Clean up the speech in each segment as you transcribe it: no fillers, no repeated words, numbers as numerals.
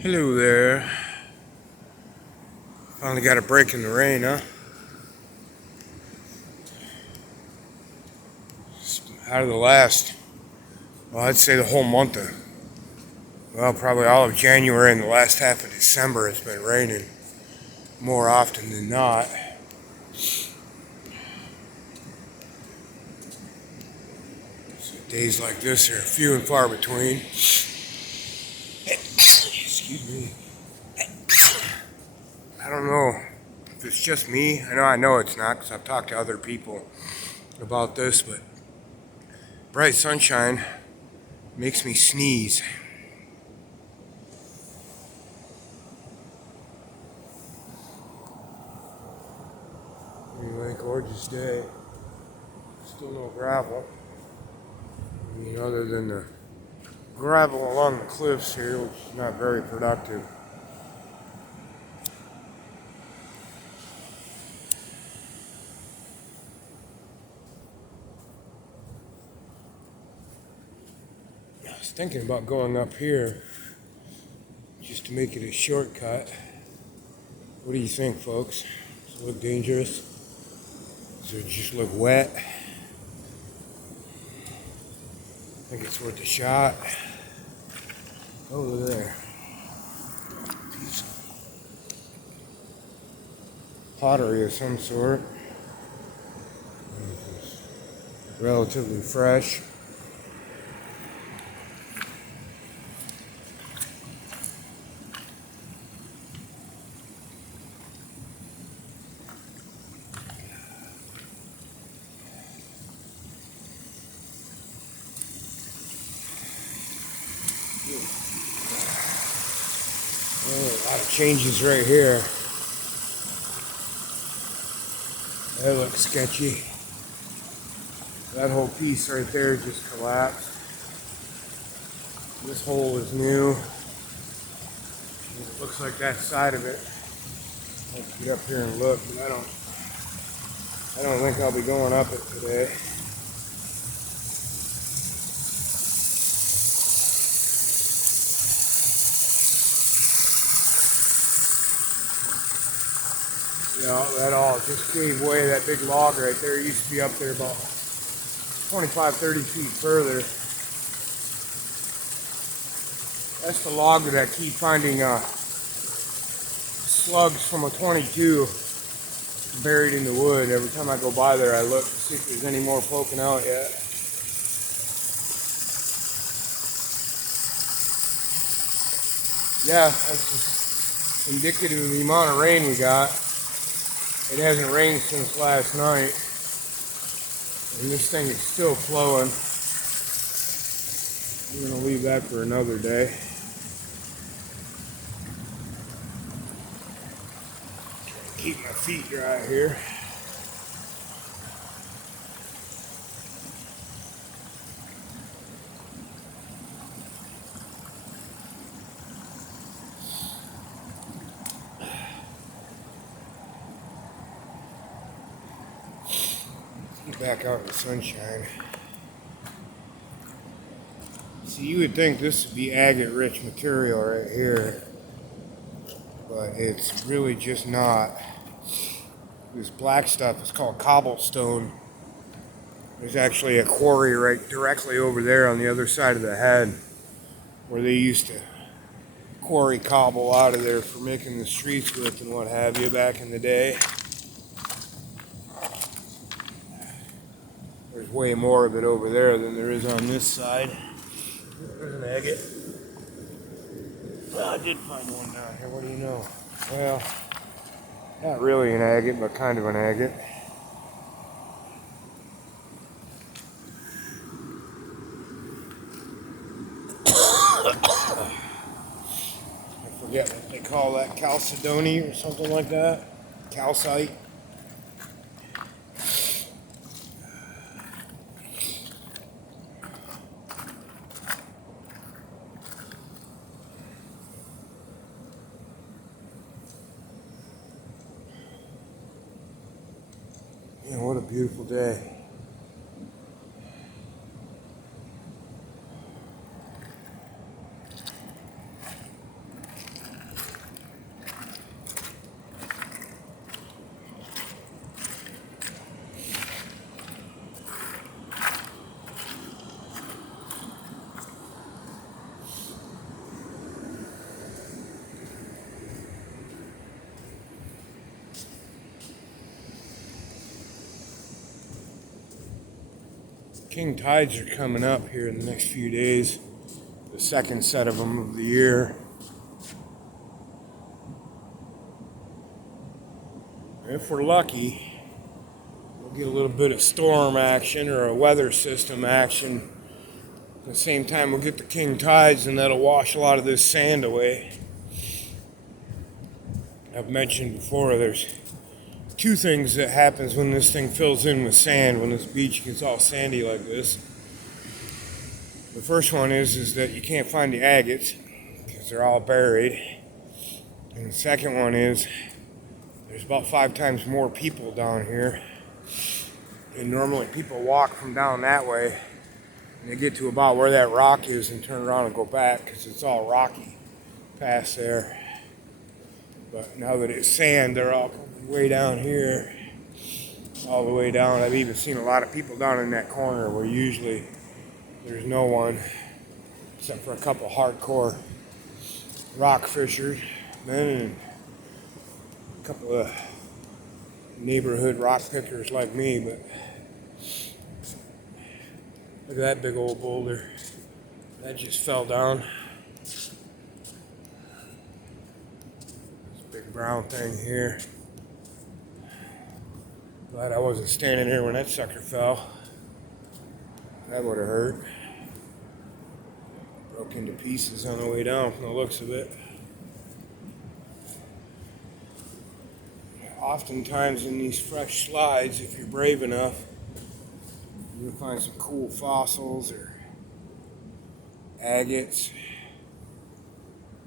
Hello there. Finally got a break in the rain, huh? Out of the last, well, I'd say the whole month of, well, probably all of January and the last half of December, it's been raining more often than not. So days like this are few and far between. Excuse me. I don't know if it's just me. I know it's not because I've talked to other people about this, but bright sunshine makes me sneeze. Anyway, gorgeous day. Still no gravel. I mean, other than the gravel along the cliffs here, which is not very productive. I was thinking about going up here just to make it a shortcut. What do you think, folks? Does it look dangerous? Does it just look wet? I think it's worth a shot. Over there. Piece of pottery of some sort. Relatively fresh. Oh, a lot of changes right here. That looks sketchy. That whole piece right there just collapsed. This hole is new. It looks like that side of it. Let's get up here and look, but I don't think I'll be going up it today. You know, that all just gave way. That big log right there used to be up there about 25, 30 feet further. That's the log that I keep finding slugs from a 22 buried in the wood. Every time I go by there, I look to see if there's any more poking out yet. Yeah, that's just indicative of the amount of rain we got. It hasn't rained since last night, and this thing is still flowing. I'm going to leave that for another day. Keep my feet dry here. Get back out in the sunshine. See, you would think this would be agate-rich material right here, but it's really just not. This black stuff is called cobblestone. There's actually a quarry right directly over there on the other side of the head where they used to quarry cobble out of there for making the streets with and what have you back in the day. There's way more of it over there than there is on this side. There's an agate. Well, I did find one down here. What do you know? Well, not really an agate, but kind of an agate. I forget what they call that, chalcedony or something like that. Calcite. Man, what a beautiful day. King tides are coming up here in the next few days. The second set of them of the year. If we're lucky, we'll get a little bit of storm action or a weather system action. At the same time, we'll get the king tides, and that'll wash a lot of this sand away. I've mentioned before, there's two things that happens when this thing fills in with sand, when this beach gets all sandy like this. The first one is that you can't find the agates because they're all buried. And the second one is there's about 5 times more people down here. And normally people walk from down that way and they get to about where that rock is and turn around and go back because it's all rocky past there. But now that it's sand, they're all way down here, all the way down. I've even seen a lot of people down in that corner where usually there's no one except for a couple hardcore rock fishers, and a couple of neighborhood rock pickers like me. But look at that big old boulder. That just fell down. Big brown thing here. Glad I wasn't standing there when that sucker fell. That would have hurt. Broke into pieces on the way down from the looks of it. Oftentimes in these fresh slides, if you're brave enough, you'll find some cool fossils or agates,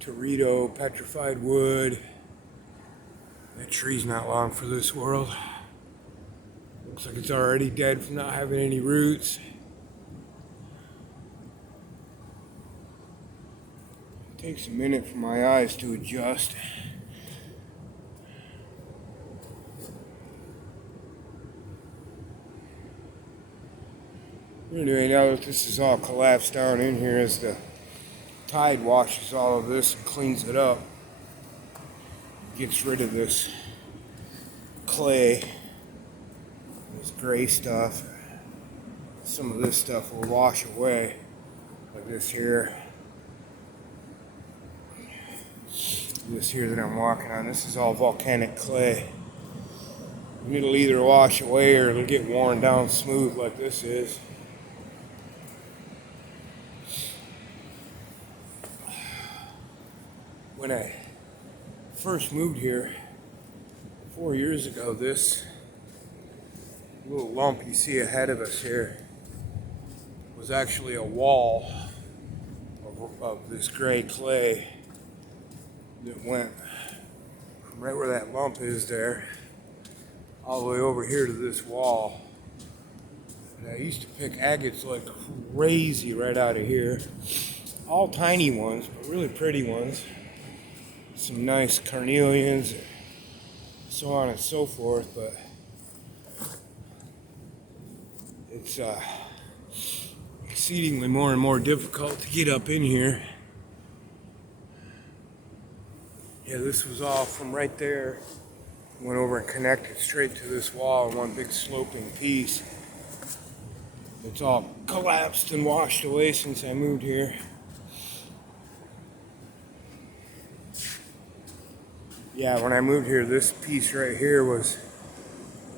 teredo, petrified wood. That tree's not long for this world. Looks like it's already dead from not having any roots. It takes a minute for my eyes to adjust. Anyway, now that this is all collapsed down in here, as the tide washes all of this and cleans it up, gets rid of this clay, this gray stuff. Some of this stuff will wash away, like this here. This here that I'm walking on, this is all volcanic clay. And it'll either wash away or it'll get worn down smooth like this is. When I first moved here 4 years ago, this little lump you see ahead of us here was actually a wall of this gray clay that went from right where that lump is there all the way over here to this wall. And I used to pick agates like crazy right out of here. All tiny ones, but really pretty ones. Some nice carnelians, so on and so forth, but it's exceedingly more and more difficult to get up in here. Yeah, this was all from right there. Went over and connected straight to this wall in one big sloping piece. It's all collapsed and washed away since I moved here. Yeah, when I moved here, this piece right here was,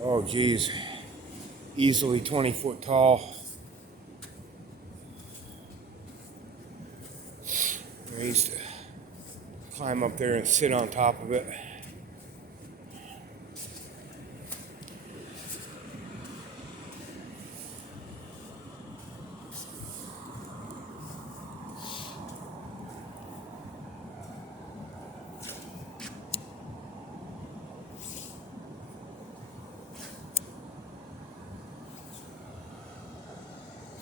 oh geez, easily 20 foot tall. I used to climb up there and sit on top of it.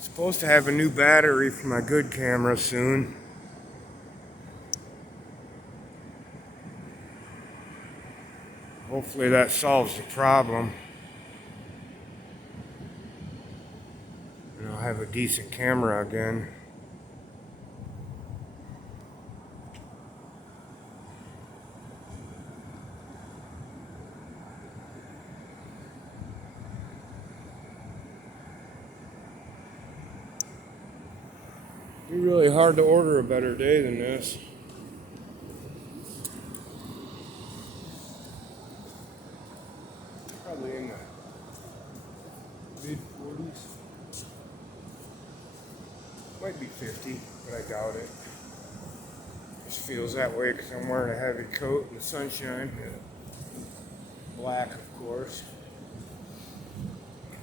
Supposed to have a new battery for my good camera soon. Hopefully that solves the problem. And I'll have a decent camera again. It'd be really hard to order a better day than this. Probably in the mid 40s. Might be 50, but I doubt it. Just feels that way because I'm wearing a heavy coat in the sunshine. Black, of course.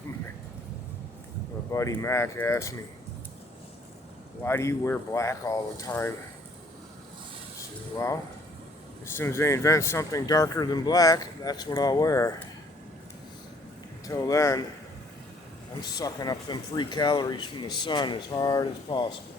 My buddy Mac asked me, "Why do you wear black all the time?" I said, "Well, as soon as they invent something darker than black, that's what I'll wear. Until then, I'm sucking up them free calories from the sun as hard as possible."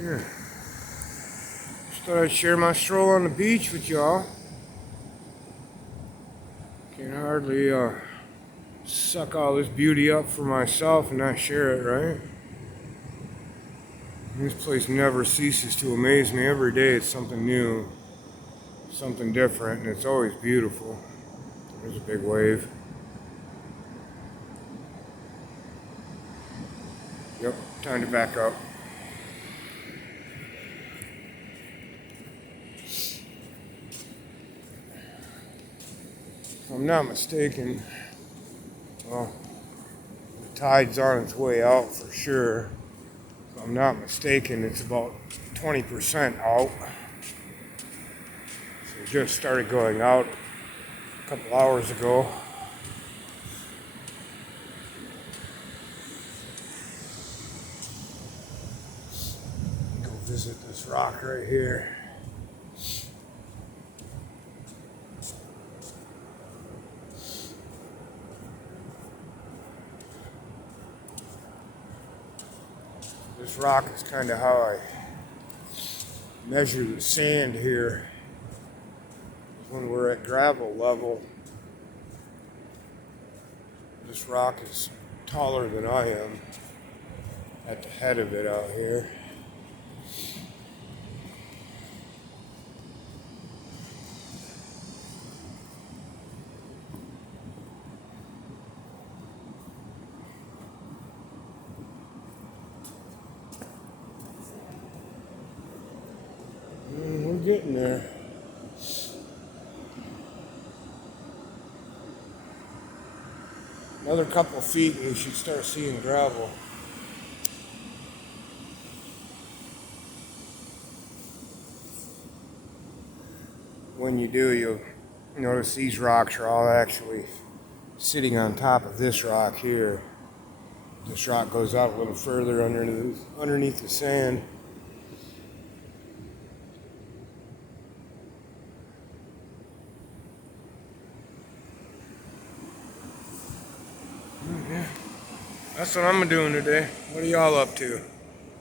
Yeah. Just thought I'd share my stroll on the beach with y'all. Can hardly suck all this beauty up for myself and not share it, right? This place never ceases to amaze me. Every day it's something new, something different, and it's always beautiful. There's a big wave. Yep, time to back up. If I'm not mistaken, well, the tide's on its way out for sure. If I'm not mistaken, it's about 20% out. So it just started going out a couple hours ago. Go visit this rock right here. This rock is kind of how I measure the sand here. When we're at gravel level, this rock is taller than I am at the head of it out here. And we're getting there. Another couple feet and we should start seeing gravel. When you do, you'll notice these rocks are all actually sitting on top of this rock here. This rock goes out a little further underneath the sand. Yeah. That's what I'm doing today. What are y'all up to?